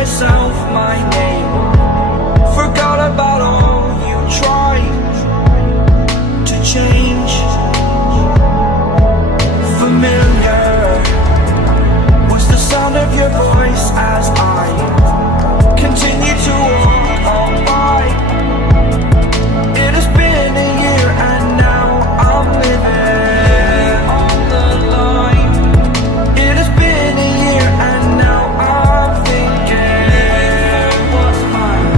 myself my name. Forgot about all you tried to change. Familiar was the sound of your voice as I continue to walk on by. It has been a year and now I'm living on the line. It has been a year and now I'm thinking what's mine,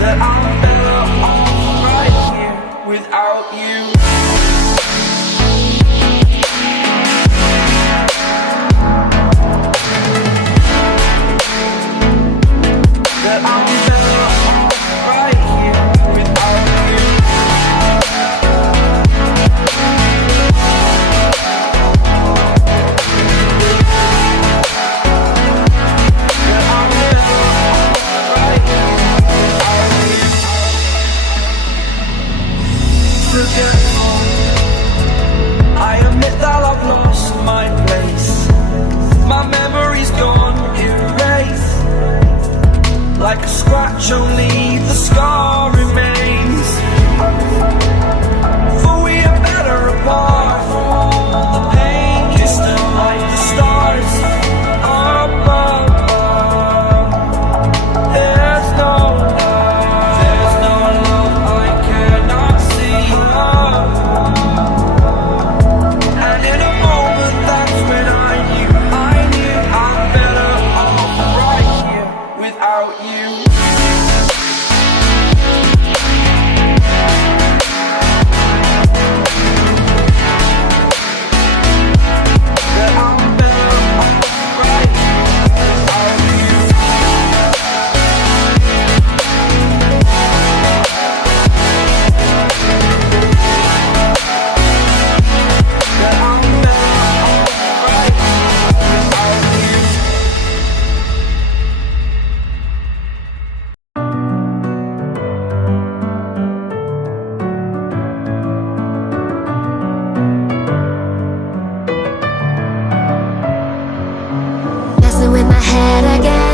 that I'm better off right here without you. That I'm better off right here without you. That I'm better off right here without you. Forgetful, I admit that I've lost my place. My memory's gone erased. Like a scratch, only the scar remains. For we are better apart from all the pain. Distant like the stars are above. There's no love I cannot see. And in a moment, that's when I knew I'm better off right here without you. That I'm better off right here without you. That I'm better off right here without you. Messing with my head again.